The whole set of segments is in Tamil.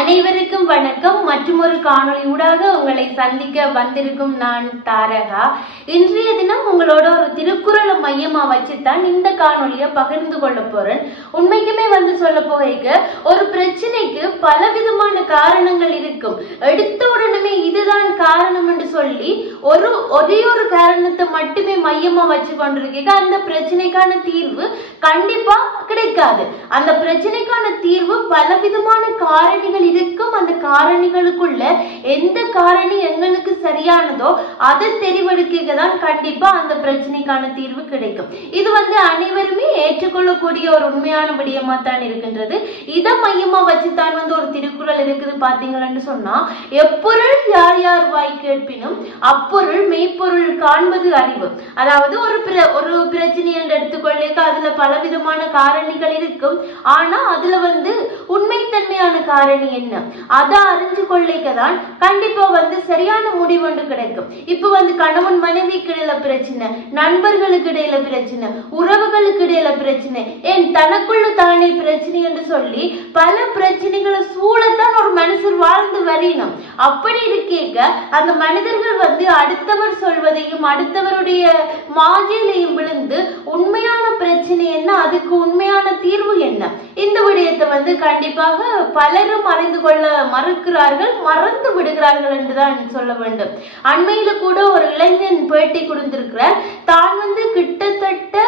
அனைவருக்கும் வணக்கம். மற்றும் ஒரு காணொளி ஊடாக உங்களை சந்திக்க வந்திருக்கும் நான் தாரகா. இன்றைய தினம் உங்களோட ஒரு திருக்குறளை மையமா வச்சுதான் இந்த காணொலியை பகிர்ந்து கொள்ள போறேன். உண்மைக்குமே வந்து சொல்ல போக ஒரு பிரச்சனைக்கு பலவிதமான காரணங்கள் இருக்கும். எடுத்த உடனே இதுதான் காரணம் என்று சொல்லி ஒரு ஒரே ஒரு காரணத்தை மட்டுமே மையமா வச்சு கொண்டிருக்கீங்க. அந்த பிரச்சனைக்கான தீர்வு கண்டிப்பா கிடைக்காது. அந்த பிரச்சனைக்கான தீர்வு பலவிதமான காரணிகள் இருக்கும். அந்த காரணிகளுக்குள்ள எந்த காரணி எங்களுக்கு சரியானதோ அதை தெரிவெடுக்க தான் கண்டிப்பா அந்த பிரச்சனைக்கான தீர்வு கிடைக்கும். இது வந்து அனைவருமே ஏற்றுக்கொள்ளக்கூடிய ஒரு உண்மையான விடயமா தான் இருக்கின்றது. இதை மையமா வச்சு தான் வந்து ஒரு திருக்குறள் இருக்குது பாத்தீங்கன்னு சொன்னா எப்பொருள் யார் யார் வாய் கேட்பினும் அப்பொருள் மெய்ப்பொருள் காண்பது அறிவு. அதாவது ஒரு பிர- ஒரு பிரச்சனை என்று எடுத்துக்கொள்ளேக்க அதுல பலவிதமான காரணிகள் இருக்கும். ஆனா அதுல வந்து உண்மைத்தன்மையான காரணி என்ன? அதை அறிஞ்சு கொள்ளைக்க தான் கண்டிப்பா வந்து சரியான முடிவு ஒன்று கிடைக்கும். இப்ப வந்து கணவன் மனைவிக்கு இடையில பிரச்சனை நண்பர்களுக்கு இடையில பிரச்சனை உறவுகளுக்கு இடையில பிரச்சனை ஏன் தனக்குள்ள தானே பிரச்சனை என்று சொல்லி பல பிரச்சனைகளை சூழத்தான் ஒரு மனுஷர் வாழ்ந்து வரையணும் அப்படி கேட்க அந்த மனிதர்கள் வந்து அடுத்தவர் சொல்வதையும் அடுத்தவருடைய மாஜையிலையும் விழுந்து உண்மையான பிரச்சனை என்ன? அதுக்கு உண்மையான தீர்வு என்ன? இந்த விடயத்தை வந்து கண்டிப்பாக பலரும் அறிந்து கொள்ள மறுக்கிறார்கள் மறந்து விடுகிறார்கள் என்றுதான் சொல்ல வேண்டும். அண்மையில கூட ஒரு இளைஞன் பேட்டி கொடுத்திருக்கிறார். தான் வந்து கிட்டத்தட்ட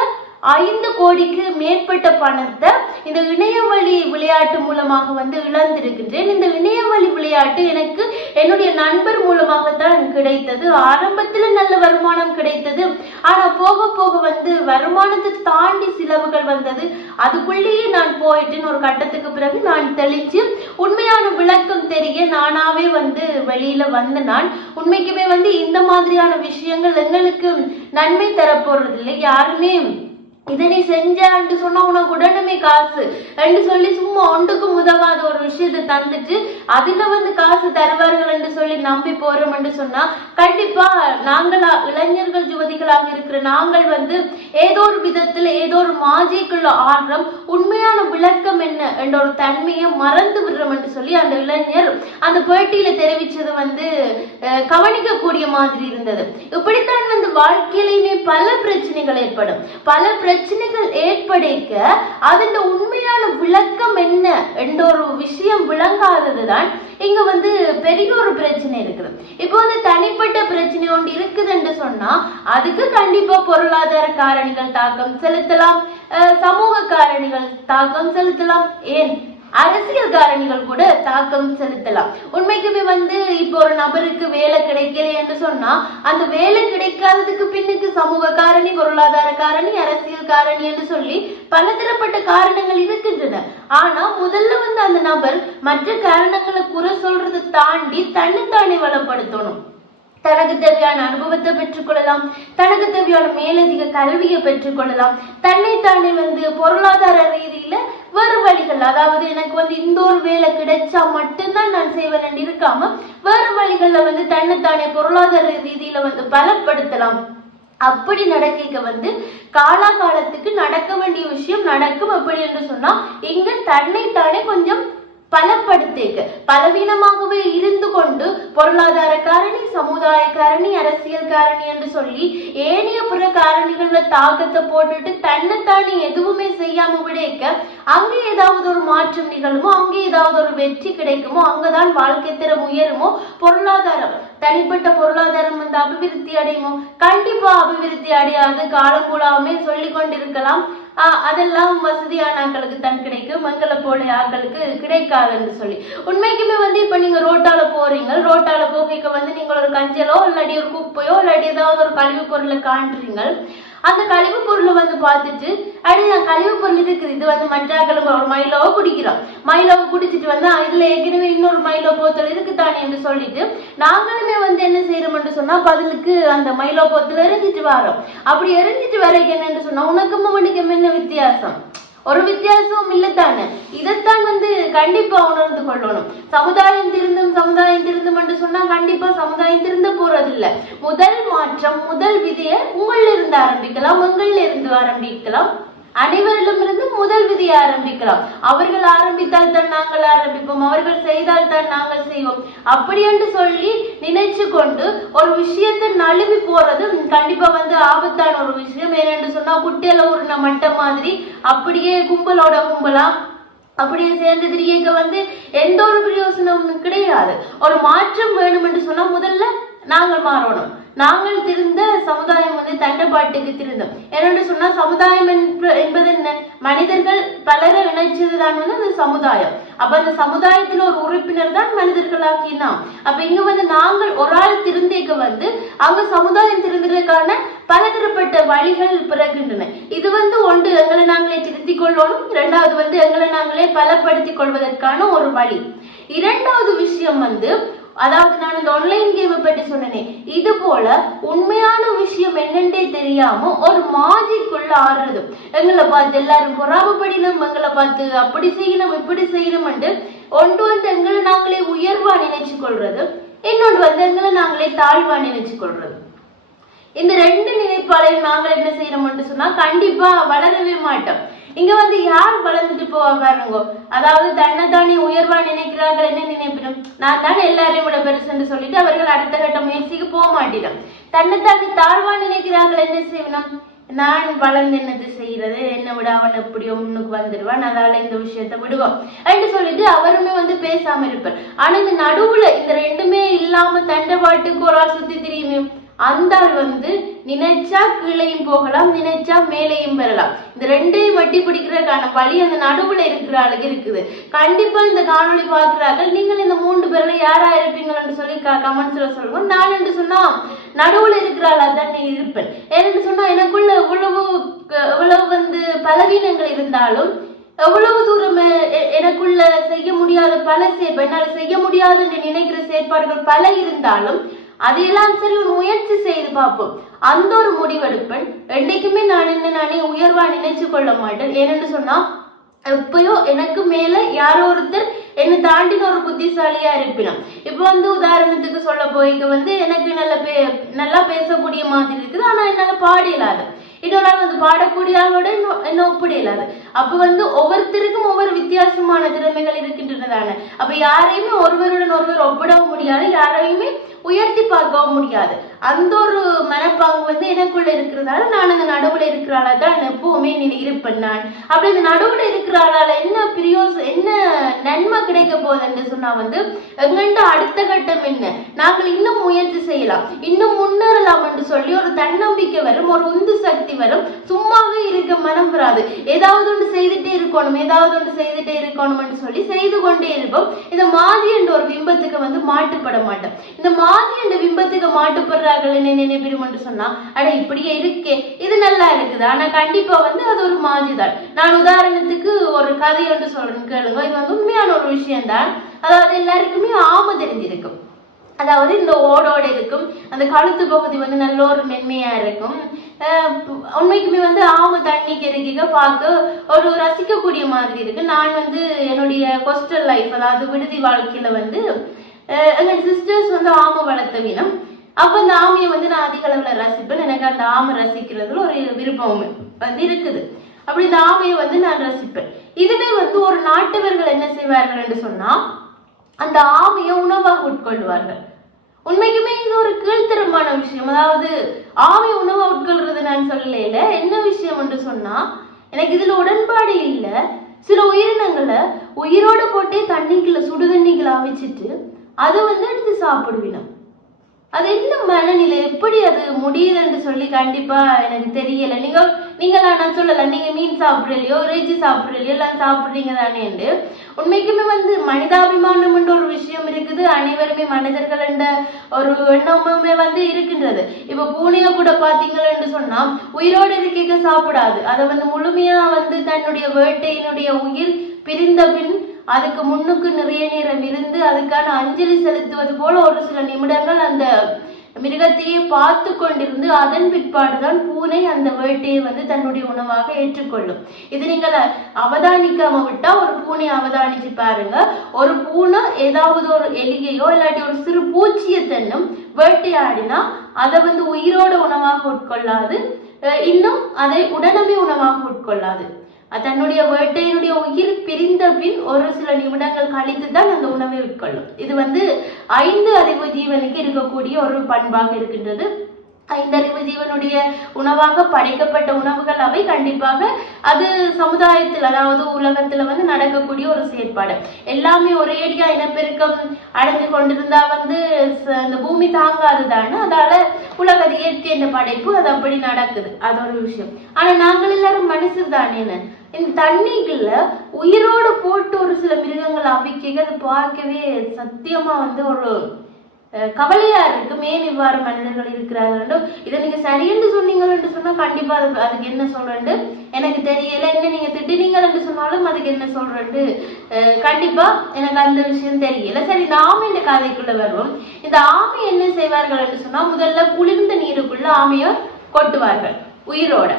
ஐந்து கோடிக்கு மேற்பட்ட பணத்தை இந்த இணையவழி விளையாட்டு மூலமாக வந்து இழந்திருக்கின்றேன். இந்த இணையவழி விளையாட்டு எனக்கு என்னுடைய நண்பர் மூலமாக தான் கிடைத்தது. ஆரம்பத்தில் நல்ல வருமானம் கிடைத்தது. ஆனால் போக போக வந்து வருமானத்தை தாண்டி செலவுகள் வந்தது. அதுக்குள்ளேயே நான் போயிட்டேன்னு ஒரு கட்டத்துக்கு பிறகு நான் தெளிச்சு உண்மையான விளக்கம் தெரிய நானாவே வந்து வெளியில வந்த நான். உண்மைக்குமே வந்து இந்த மாதிரியான விஷயங்கள் எங்களுக்கு நன்மை தரப்போறதில்லை. யாருமே இதை நீ செஞ்சு சொன்னா உனக்கு உடனே காசு. என்று சொல்லி சும்மா ஒன்றுக்கும் உதவாத ஒரு விஷயத்தை தந்துட்டு அதுல வந்து காசு தருவார்கள் என்று சொல்லி நம்பி போறோம் என்று சொன்னா கண்டிப்பா நாங்களா இளைஞர்கள் யுவதிகளாக இருக்கிற நாங்கள் வந்து ஏதோ ஒரு விதத்துல ஏதோ ஒரு மாஜிக்குள்ள ஆடுறோம். உண்மையான விளக்கம் என்ன என்ற ஒரு தன்மையை மறந்து விடுறோம் என்று சொல்லி அந்த இளைஞர் அந்த பேட்டியில தெரிவிச்சது வந்து அஹ், கவனிக்கக்கூடிய மாதிரி இருந்தது. இப்படித்தான் வந்து வாழ்க்கையிலுமே பல பிரச்சனைகள் ஏற்படும். பல பிரச்சனைகள் ஏற்படைக்க அதன் உண்மையான விளக்கம் என்ன என்ற ஒரு விஷயம் விளங்காததுதான் இங்க வந்து பெரிய ஒரு பிரச்சனை இருக்குது. இப்போ வந்து தனிப்பட்ட பிரச்சனை ஒன்று இருக்குது என்று சொன்னா அதுக்கு கண்டிப்பா பொருளாதார காரணிகள் தாக்கம் செலுத்தலாம். சமூக காரணிகள் தாக்கம் செலுத்தலாம். ஏன்? அரசியல் காரியங்கள் கூட தாக்கம் செலுத்தலாம். உண்மைக்குமே வந்து இப்போ ஒரு நபருக்கு வேலை கிடைக்கல என்று சொன்னா அந்த வேலை கிடைக்காததுக்கு பின்னுக்கு சமூக காரணி பொருளாதார காரணி அரசியல் காரணி என்று சொல்லி பலதரப்பட்ட காரணங்கள் இருக்கின்றன. ஆனா முதல்ல வந்து அந்த நபர் மற்ற காரணங்களை குறை சொல்றதை தாண்டி தன்னைத்தானே வளப்படுத்தணும். தனக்கு தேவையான அனுபவத்தை பெற்றுக்கொள்ளலாம். தனக்கு தேவையான மேலதிக கல்வியை பெற்றுக்கொள்ளலாம். தன்னைத்தானே வந்து பொருளாதார ரீதியில வேறு வழிகள். அதாவது எனக்கு வந்து இந்த ஒரு வேலை கிடைச்சா மட்டும்தான் நான் செய்வேன் இருக்காம வேறு வழிகள்ல வந்து தன்னைத்தானே பொருளாதார ரீதியில வந்து பலப்படுத்தலாம். அப்படி நடக்க வந்து காலாகாலத்துக்கு நடக்க வேண்டிய விஷயம் நடக்கும் அப்படி என்று சொன்னா இங்க தன்னைத்தானே கொஞ்சம் பலப்படுத்தேக்க பலவீனமாகவே இருந்து கொண்டு பொருளாதார காரணி சமுதாய காரணி அரசியல் காரணி என்று சொல்லி ஏனைய பிற காரணிகள்ல தாக்கத்தை போட்டுட்டு தன்னைத்தானே எதுவுமே செய்யாம விடைக்க அங்கே ஏதாவது ஒரு மாற்றம் நிகழுமோ அங்கே ஏதாவது ஒரு வெற்றி கிடைக்குமோ அங்கதான் வாழ்க்கை தரம் உயருமோ பொருளாதாரம் தனிப்பட்ட பொருளாதாரம் வந்து அபிவிருத்தி அடையுமோ? கண்டிப்பா அபிவிருத்தி அடையாது. காலம் கூடாமே சொல்லி கொண்டிருக்கலாம் அதெல்லாம் வசதியான ஆட்களுக்கு தான் கிடைக்கும். மங்கள போல ஆட்களுக்கு கிடைக்காதுன்னு சொல்லி. உண்மைக்குமே வந்து இப்ப நீங்க ரோட்டால போறீங்க. ரோட்டால போகைக்கு வந்து நீங்கள் ஒரு கஞ்சலோ இல்லாட்டி ஒரு குப்பையோ இல்லாட்டி ஏதாவது ஒரு கழிவு பொருளை காண்றீங்க. அந்த கழிவு பொருளை வந்து பார்த்துட்டு அடி நான் கழிவு பொருள் இருக்குது. இது வந்து மற்றாக்களும் ஒரு மயிலோவை குடிக்கிறோம். மயிலோவை குடிச்சிட்டு வந்து இதுல ஏற்கனவே இன்னொரு மயிலோ போத்தல் இருக்குதானே? என்று சொல்லிட்டு நாங்களுமே வந்து என்ன செய்யறோம்னு சொன்னா பதிலுக்கு அந்த மயிலோ போத்தல் எரிஞ்சிட்டு வரோம். அப்படி எரிஞ்சிட்டு வரைக்கும் என்னன்னு சொன்னா உனக்கும் அவனுக்கும் என்ன வித்தியாசம்? ஒரு வித்தியாசமும் இல்லைத்தானே. இதைத்தான் வந்து கண்டிப்பா உணர்ந்து கொள்ளணும். சமுதாயம் திருந்தும் சமுதாயம் திருந்தும் என்று சொன்னா கண்டிப்பா சமுதாயம் திருந்த போறதில்ல. முதல் மாற்றம் முதல் விதியை உங்கள்ல இருந்து ஆரம்பிக்கலாம் உங்கள்ல இருந்து ஆரம்பிக்கலாம். அனைவரிடமிருந்து முதல் விதியை ஆரம்பிக்கலாம் அவர்கள் ஆரம்பித்தால் தான் நாங்கள் ஆரம்பிப்போம். அவர்கள் செய்தால் தான் நாங்கள் செய்வோம். அப்படி என்று சொல்லி நினைச்சு கொண்டு ஒரு விஷயத்தை நழுவி போறது கண்டிப்பா வந்து ஆபத்தான ஒரு விஷயம். ஏனென்று சொன்னா குட்டியில உருண மட்டை மாதிரி அப்படியே கும்பலோட கும்பலா அப்படியே சேர்ந்து திரியக்க வந்து எந்த ஒரு பிரயோசனமும் கிடையாது. ஒரு மாற்றம் வேணும் என்று சொன்னா முதல்ல நாங்கள் மாறணும். நாங்கள் திருந்த சமுதாயம் வந்து தண்டப்பாட்டுக்கு திருந்தோம். என்னென்னு சொன்னால் சமுதாயம் என்ப- என்பது என்ன? மனிதர்கள் பலரை இணைச்சதுதான் வந்து அந்த சமுதாயம். அப்ப அந்த சமுதாயத்தில் ஒரு உறுப்பினர் தான் மனிதர்களாகி நாம். அப்ப இங்க வந்து நாங்கள் ஒரு ஆள் திருந்தேக்க வந்து அவங்க சமுதாயம் திருந்ததுக்கான பலதரப்பட்ட வழிகள் பிறகுன்றன இது வந்து ஒன்று எங்களை நாங்களே திருத்திக் கொள்ளணும். இரண்டாவது வந்து எங்களை நாங்களே பலப்படுத்திக் கொள்வதற்கான ஒரு வழி. இரண்டாவது விஷயம் வந்து அதாவது நான் இந்த ஆன்லைன் கேமை பற்றி சொன்னேனே. இது போல உண்மையான விஷயம் என்னென்றே தெரியாம ஒரு மாஜிக்குள்ள ஆடுறது. எங்களை பார்த்து எல்லாரும் பொறாமப்படினும் எங்களை பார்த்து அப்படி செய்யணும் இப்படி செய்யணும்ட்டு ஒன்று வந்து எங்களை நாங்களே உயர்வா நினைச்சு கொள்றது இன்னொன்று வந்து எங்களை நாங்களே தாழ்வா நினைச்சு கொள்றது இந்த ரெண்டு நினைப்பாளையும் நாங்கள் என்ன செய்யறோம்னு சொன்னா கண்டிப்பா வளரவே மாட்டோம். இங்க வந்து யார் வளர்ந்துட்டு போவா பாருங்க அதாவது தானே உயர்வா நினைக்கிறார்கள் என்ன நினைப்பிடும் நான் தானே எல்லாரையும் விட பெருசுன்னு சொல்லிட்டு அவர்கள் அடுத்த கட்ட முயற்சிக்கு போக மாட்டிடும் தன்னைத்தானே தாழ்வா நினைக்கிறார்கள் என்ன செய்யணும்? நான் வளர்ந்து என்னது செய்யறது? என்னை விட அவன் எப்படியோ முன்னுக்கு வந்துடுவான் அதால இந்த விஷயத்த விடுவான். அப்படின்னு சொல்லிட்டு அவருமே வந்து பேசாம இருப்பார். ஆனா இந்த நடுவுல இந்த ரெண்டுமே இல்லாம தண்டை பாட்டுக்கு ஒரு ஆள் சுத்தி திரியுமே. அந்த ஆள் வந்து நினைச்சா கீழையும் போகலாம் நினைச்சா மேலேயும் பெறலாம் இந்த ரெண்டையும் வட்டி பிடிக்கிறதுக்கான வழி அந்த நடுவுல இருக்கிற ஆளுக்கு இருக்குது. கண்டிப்பா இந்த காணொலி பார்க்கிறார்கள். நீங்கள் இந்த மூன்று பேர்ல யாரா இருப்பீங்கன்னு சொல்லி கமெண்ட்ஸ்ல சொல்லுங்க நான் என்று சொன்னா நடுவுல இருக்கிற ஆளா தான் நீ இருப்பேன். ஏன்னு சொன்னா எனக்குள்ள எவ்வளவு எவ்வளவு வந்து பலவீனங்கள் இருந்தாலும் எவ்வளவு தூரம் எனக்குள்ள செய்ய முடியாத பல செயற்ப என்னால் செய்ய முடியாது என்று நினைக்கிற செயற்பாடுகள் பல இருந்தாலும் அதையெல்லாம் சரி ஒரு முயற்சி செய்து பார்ப்போம். அந்த ஒரு முடிவெடுப்பேன் என்னைக்குமே நான் என்ன நானே உயர்வா நினைச்சு கொள்ள மாட்டேன். ஏனென்று சொன்னா எப்பயோ எனக்கு மேல யாரோ ஒருத்தர் என்னை தாண்டின ஒரு புத்திசாலியா இருப்பினும் இப்போ வந்து உதாரணத்துக்கு சொல்ல போய்க்கு வந்து எனக்கு நல்ல பே நல்லா பேசக்கூடிய மாதிரி இருக்குது. ஆனா என்னால பாட இல்லாத இன்னொரு ஆள் வந்து பாடக்கூடிய ஆளோட என்ன ஒப்பிட இல்லாது அப்ப வந்து ஒவ்வொருத்தருக்கும் ஒவ்வொரு வித்தியாசமான திறமைகள் இருக்கின்றன தானே அப்ப யாரையுமே ஒருவருடன் ஒருவர் ஒப்பிடவும் முடியாது. யாரையுமே உயர்த்தி பார்க்கவும் முடியாது. அந்த ஒரு மனப்பாங்கு வந்து எனக்குள்ள இருக்கிறதால நான் அந்த நடுவுல இருக்கிறாளா தான் எப்பவுமே நீ இருப்பேன் நான் அப்படி இந்த நடுவுல இருக்கிறாளால என்ன பிரியோஸ் என்ன நன்மை கிடைக்க போகுதுன்னு சொன்னா வந்து எங்கண்ட அடுத்த கட்டம் என்ன? நாங்கள் இன்னும் முயற்சி செய்யலாம். இன்னும் முன்னேறலாம் என்று சொல்லி ஒரு தன்னம்பிக்கை வரும் ஒரு உந்து சக்தி வரும். சும்மாவே இருக்க மனம் வராது. ஏதாவது ஒன்று செய்துட்டே இருக்கணும் ஏதாவது ஒன்று செய்துட்டே இருக்கணும்னு சொல்லி செய்து கொண்டே இருப்போம். இந்த மாதிரி என்ற ஒரு பிம்பத்துக்கு வந்து மாட்டுப்பட மாட்டோம். இந்த மா என்ற பிம்பத்துக்கு மாட்டுப்படுறார்கள் என்ன நினைப்பிடும் என்று சொன்னா அட இப்படியே இருக்கே இது நல்லா இருக்குது. ஆனா கண்டிப்பா வந்து அது ஒரு மாதிரி தான் நான் உதாரணத்துக்கு ஒரு கதை என்று சொல்றேன் கேளுங்க. இது வந்து உண்மையான ஒரு விஷயம்தான். அதாவது எல்லாருக்குமே ஆம தெரிஞ்சிருக்கும். அதாவது இந்த ஓடோடு இருக்கும் அந்த கழுத்து பகுதி வந்து நல்ல ஒரு மென்மையா இருக்கும். உண்மைக்குமே வந்து ஆம தண்ணி கெருகிக பார்க்க ஒரு ரசிக்கக்கூடிய மாதிரி இருக்கு. நான் வந்து என்னுடைய கொஸ்டல் லைஃப் அதாவது விடுதி வாழ்க்கையில வந்து எங்கள் சிஸ்டர்ஸ் வந்து ஆமை வளர்த்த வீனம் அப்போ அந்த ஆமையை வந்து நான் அதிக அளவில் ரசிப்பேன். எனக்கு அந்த ஆமை ரசிக்கிறதுல ஒரு விருப்பம் வந்து இருக்குது. அப்படி இந்த ஆமையை வந்து நான் ரசிப்பேன். இதுவே வந்து ஒரு நாட்டவர்கள் என்ன செய்வார்கள் என்று சொன்னால் அந்த ஆமையை உணவாக உட்கொள்வார்கள். உண்மைக்குமே இது ஒரு கீழ்த்தரமான விஷயம். அதாவது ஆமை உணவை உட்கொள்றது நான் சொல்லல என்ன விஷயம் என்று சொன்னா எனக்கு இதுல உடன்பாடு இல்லை. சில உயிரினங்களை உயிரோட போட்டே தண்ணிக்குள்ள சுடு தண்ணிக்குள்ள அவிச்சிட்டு அதை வந்து எடுத்து சாப்பிடுவினோம். அது என்ன மனநிலை? எப்படி அது முடியுதுன்னு சொல்லி கண்டிப்பா எனக்கு தெரியல. நீங்க நீங்களா நான் சொல்லல நீங்க மீன் சாப்பிட்றலையோ இறைச்சி சாப்பிட்றலையோ எல்லாம் சாப்பிடுறீங்க தானேண்டு உண்மைக்குமே வந்து மனிதாபிமானம் என்ற ஒரு விஷயம் இருக்குது. அனைவருமே மனிதர்கள் என்ற ஒரு எண்ணமுமே வந்து இருக்கின்றது. இப்ப பூனைய கூட பாத்தீங்கன்னு சொன்னா உயிரோடு இருக்க சாப்பிடாது. அதை வந்து முழுமையா வந்து தன்னுடைய வேட்டையினுடைய உயிர் பிரிந்த பின் அதுக்கு முன்னுக்கு நிறைய நேரம் இருந்து அதுக்கான அஞ்சலி செலுத்துவது போல ஒரு சில நிமிடங்கள் அந்த மிருகத்தையே பார்த்து கொண்டிருந்து அதன் பிற்பாடுதான் பூனை அந்த வேட்டையை வந்து தன்னுடைய உணவாக ஏற்றுக்கொள்ளும். இது நீங்கள் அவதானிக்காம விட்டா ஒரு பூனை அவதானிச்சு பாருங்க. ஒரு பூனை ஏதாவது ஒரு எலியையோ இல்லாட்டி ஒரு சிறு பூச்சியை தன்னும் வேட்டையாடினா அதை வந்து உயிரோட உணவாக உட்கொள்ளாது இன்னும் அதை உடனே உணவாக உட்கொள்ளாது. தன்னுடைய வேட்டையினுடைய உயிர் பிரிந்த பின் ஒரு சில நிமிடங்கள் கழித்து தான் அந்த உணவை உட்கொள்ளும். இது வந்து ஐந்து அறிவு ஜீவனுக்கு இருக்கக்கூடிய ஒரு பண்பாக இருக்கின்றது. ஐந்தறிவு ஜீவனுடைய உணவாக படைக்கப்பட்ட உணவுகள் அவை. கண்டிப்பாக அது சமுதாயத்தில் அதாவது உலகத்துல வந்து நடக்கக்கூடிய ஒரு செயற்பாடு. எல்லாமே ஒரேடியா இனப்பெருக்கம் அடைஞ்சு கொண்டிருந்தா வந்து ச- இந்த பூமி தாங்காது தானே அதால உலக இயற்கை என்ற படைப்பு அது அப்படி நடக்குது. அது ஒரு விஷயம். ஆனா நாங்கள் எல்லாரும் மனுஷர் தானேன்னு? இந்த தண்ணிக்குள்ள உயிரோடு போட்டு ஒரு சில மிருகங்கள் அவிக்க அது பார்க்கவே சத்தியமா வந்து ஒரு கவலையா இருக்கு. மேன் இவ்வாறு மனிதர்கள் இருக்கிறார்கள் இதை நீங்க சரியென்று சொன்னீங்கன்னு சொன்னா கண்டிப்பா அது அதுக்கு என்ன சொல்றேன்னு எனக்கு தெரியல. என்ன நீங்க திட்டினீங்கன்னு சொன்னாலும் அதுக்கு என்ன சொல்றேன்னு கண்டிப்பா எனக்கு அந்த விஷயம் தெரியல. சரி இந்த ஆமை இந்த கதைக்குள்ள வருவோம். இந்த ஆமை என்ன செய்வார்கள் என்று சொன்னா முதல்ல குளிர்ந்த நீருக்குள்ள ஆமையை கொட்டுவார்கள் உயிரோட.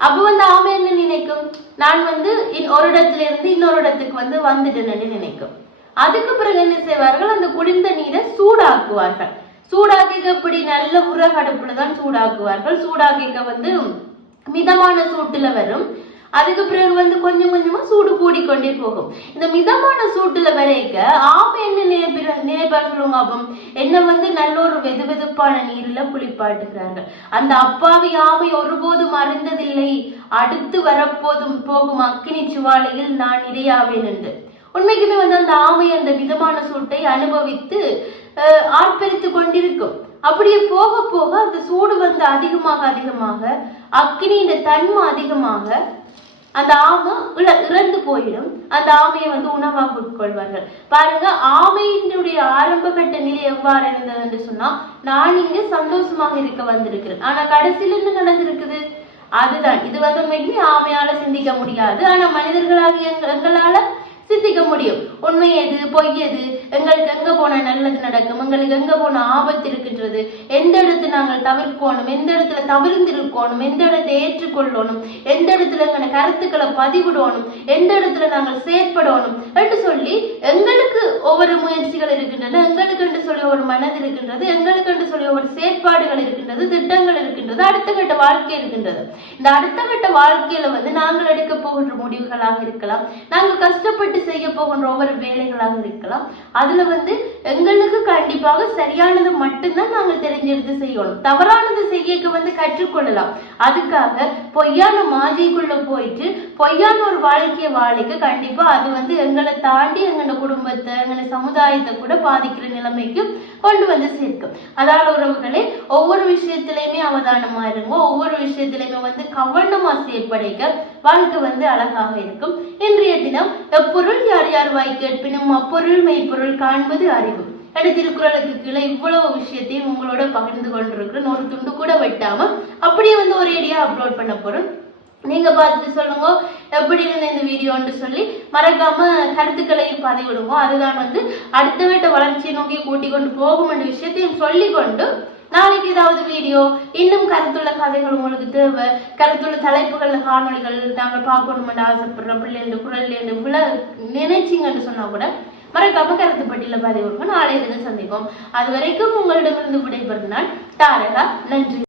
அப்போ வந்து ஆமை என்ன நினைக்கும்? நான் வந்து இன் ஒரு இடத்துல இருந்து இன்னொரு இடத்துக்கு வந்து வந்துட்டேன்னு நினைக்கும். அதுக்கு பிறகு என்ன செய்வார்கள்? அந்த குளிர்ந்த நீரை சூடாக்குவார்கள். சூடாக்கிக்க இப்படி நல்ல உரகடுப்புல தான் சூடாக்குவார்கள். சூடாக்கிக்க வந்து மிதமான சூட்டுல வரும். அதுக்கு பிறகு வந்து கொஞ்சம் கொஞ்சமா சூடு கூடிக்கொண்டே போகும். இந்த மிதமான சூட்டுல வரைக்க ஆமை என்ன நினைப்பிற நினைப்பார் சொல்லுங்க அப்போ என்ன வந்து நல்ல ஒரு வெது வெதுப்பான நீர்ல குளிப்பாட்டுகிறார்கள். அந்த அப்பாவி ஆமை ஒருபோதும் அறிந்ததில்லை அடுத்து வரப்போதும் போகும் அக்கினி சுவாலையில் நான் இரையாவேன் என்று. உண்மைக்குமே வந்து அந்த ஆமை அந்த மிதமான சூட்டை அனுபவித்து அஹ், ஆர்ப்பரித்து கொண்டிருக்கும். அப்படியே போக போக அந்த சூடு வந்து அதிகமாக அதிகமாக அக்னியின் தன்மை அதிகமாக அந்த ஆமை இறந்து போயிடும். அந்த ஆமையை வந்து உணவாக உட்கொள்வார்கள். பாருங்க ஆமையினுடைய ஆரம்ப கட்ட நிலை எவ்வாறு இருந்தது என்று சொன்னா நான் இங்க சந்தோஷமாக இருக்க வந்திருக்கிறேன். ஆனா கடைசியில என்ன நடந்திருக்குது? அதுதான். இது வந்து உண்மைக்குமே ஆமையால சிந்திக்க முடியாது. ஆனா மனிதர்களாக எங்களால சிந்திக்க முடியும். உண்மை எது? பொய் எது? எங்களுக்கு எங்க போனா நல்லது நடக்கும்? எங்களுக்கு எங்க போனா ஆபத்து இருக்கின்றது? எந்த இடத்துல நாங்கள் தவிர்க்கணும்? எந்த இடத்துல தவிர்ந்திருக்கணும் எந்த இடத்தை ஏற்றுக்கொள்ளணும்? எந்த இடத்துல எங்களை கருத்துக்களை பதிவிடணும்? எந்த இடத்துல நாங்கள் செயற்படணும்? என்று சொல்லி எங்களுக்கு ஒவ்வொரு முயற்சிகள் இருக்கின்றன. எங்களுக்கு என்று சொல்லி ஒரு மனது இருக்கின்றது. எங்களுக்கு என்று சொல்லி ஒரு செயற்பாடுகள் இருக்கின்றது. திட்டங்கள் இருக்கின்றது. அடுத்த கட்ட வாழ்க்கை இருக்கின்றது. இந்த அடுத்த கட்ட வாழ்க்கையில வந்து நாங்கள் எடுக்க போகின்ற முடிவுகளாக இருக்கலாம். நாங்கள் கஷ்டப்பட்டு செய்ய போகின்ற ஒவ்வொரு வேலைகளாக இருக்கலாம். அதுல வந்து எங்களுக்கு கண்டிப்பாக சரியானது மட்டும்தான் நாங்கள் தெரிஞ்செடுத்து செய்யணும். தவறானது செய்யக்கு வந்து கற்றுக்கொள்ளலாம். அதுக்காக பொய்யான மாஜிக்குள்ள போயிட்டு பொய்யான ஒரு வாழ்க்கையை வாழிக்க கண்டிப்பா அது வந்து எங்களை தாண்டி எங்களோட குடும்பத்தை எங்களோட சமுதாயத்தை கூட பாதிக்கிற நிலைமைக்கு கொண்டு வந்து சேர்க்கும். அதால உறவுகளே ஒவ்வொரு விஷயத்திலையுமே அவதானமா இருங்க. ஒவ்வொரு விஷயத்திலையுமே வந்து கவனமா செயற்படைக்க வாழ்க்கை வந்து அழகாக இருக்கும். இன்றைய தினம் எப்போ பொருள் யார் யார் வாய் கேட்பினும் அப்பொருள் மெய்ப்பொருள் காண்பது அறிவு. என்ற திருக்குறளுக்கு கீழே இவ்வளவு விஷயத்தையும் உங்களோட பகிர்ந்து கொண்டிருக்கிறேன் ஒரு துண்டு கூட வெட்டாம அப்படியே வந்து ஒரு ஐடியா அப்லோட் பண்ண போறேன் நீங்க பார்த்து சொல்லுங்க எப்படி இருந்த இந்த வீடியோன்னு சொல்லி மறக்காம கருத்துக்களையும் பதிவிடுங்க. அதுதான் வந்து அடுத்த வீட்டு வளர்ச்சியை நோக்கி கூட்டிக் கொண்டு போகும் என்ற விஷயத்தையும் சொல்லிக்கொண்டு நாளைக்கு ஏதாவது வீடியோ இன்னும் கருத்துள்ள கதைகள் உங்களுக்கு தேவை கருத்துள்ள தலைப்புகள் காணொளிகள் நாங்கள் பார்க்கணும்னு ஆசைப்படுறோம். பிள்ளைங்க குரல் விழ நினைச்சிங்கன்னு சொன்னா கூட மறக்காம கருத்து பட்டியல பதிவு நாளைய தினம் சந்திப்போம். அது வரைக்கும் உங்களிடமிருந்து விடைபெறும் நான் தாரகா. நன்றி.